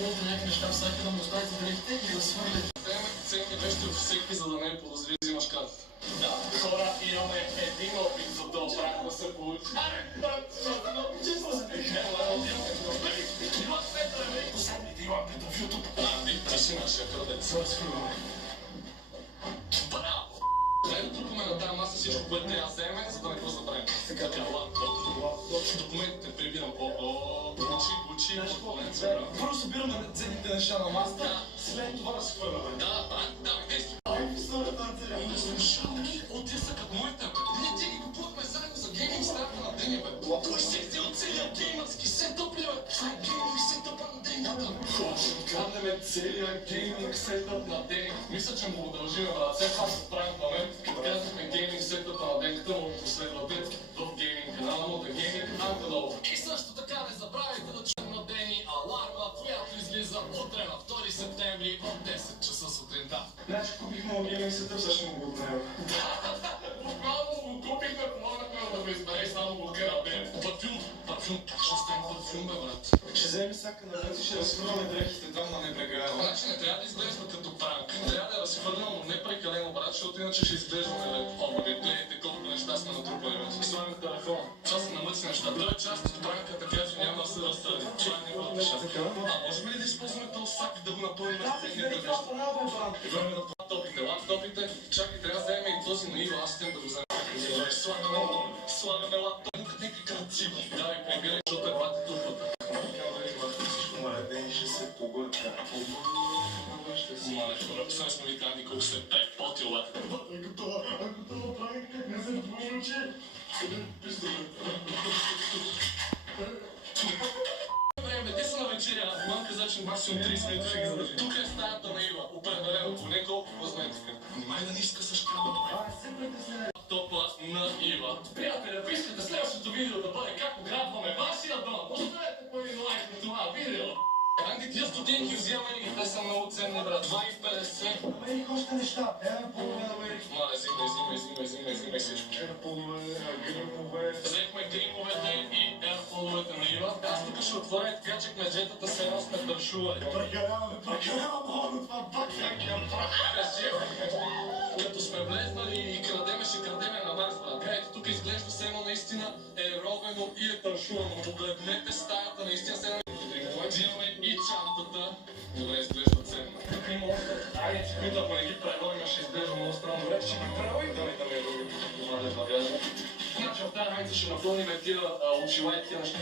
Дайте някакви неща, всяка да му оставите дрехите и да свърли. Вземаме ценни вещи от всеки, за да не е подозри, взимаш картата. Да, хора, имаме един опит за този брак да се получи. Аре, брат, честно се последните имаме в YouTube. Ти си нашия крадец. Браво! Дай да трупаме на тази маса всичко, което трябва да вземе, за да не го забравим. Така, лаптоп, документите прибирам. Учи, Първо събираме ценните неща на масата, след това да схвърляме. Да, действай. Историята на целия. Слушалки, от тия са като моите, бе. Ние ти ги купувахме заедно за гейминг старта на деня, бе. Той се взел целия геймърски сетъп, ли, бе? Това е гейминг сетъпа на деня, бе. Ще краднем целия гейминг сетъп на деня. Мисля, че му го дължим, брат. Все пак се правим момент, като казахме гейминг сетъпа на денката му последвате в гейминг канала му, да гейминг Антонов. И също така не забравяйте да чуем на Дени аларма, която излиза утре на 2 септември от 10 часа сутринта. Значи купихме му гейминг сетъп, също му го отнева. Буквално го купихме, помогнахме да го избере и само го гърабе. Парфюм, ще стане парфюм, бе, брат. Ще вземем всяка на ръци, ще разхвърляме дрехите там, но не прекалено. Значи не трябва да изглежда като пранк. Трябва да я разхвърлям, но не прекалено, брат, защото иначе ще изглеждаме лепо. О, бе, гледайте колко неща сме натрупали, бе. Слагаме телефон. Това са намъци неща. Той е част от пранка, така че няма да се разсъди. Това е неговата неща. Можем ли да използваме този сак и да го напълним с ценните неща? Време на лаптопите. Чакай, трябва да вземем и този на Ива, аз искам да го вземем. Слагаме лаптопите, нека красиво. Давай, прибирай, защото е бати тухвата. Дени ще се погърка. Мале хора, сега сме ви тази колко се препотил, бе. Ако това прави, не се получи. Време, те са на вечеря, имам казач на максимум 30 минути ще ги задържи. Тук е стаята на Ива, определено, поне колко козметика. Нимай да не иска също крада, Топа на Ива. Приятели, ако искате следващото видео да бъде как ограбваме вашия дом, оставете по един лайк на това видео. Анди, тия стотинки взимаме ли? Те са много ценни, брат. 2,50. Намерих още неща. Полове намерих. Мале, взимай всичко. Гримове. Взехме гримовете и ерполовете на Ива. Аз тук ще отворя така, че кмеджетата се едно сме дършували. Прекаляваме много, това пак някакъв прах. Като сме влезнали и крадеме, ще крадеме на Марс, брат. Ето тук изглежда се едно наистина е ровено и е тършувано. Погледнете стаята, наистина се едно. Взимаме и чантата. Добре, изглежда ценно. Тук има още. Айде, че които ако не ги преровим, ще изглежда много странно. Добре, ще ги преровим. Да ми руги. Добре, багажа. Значи в тази раница ще напълним тия очила и тия неща.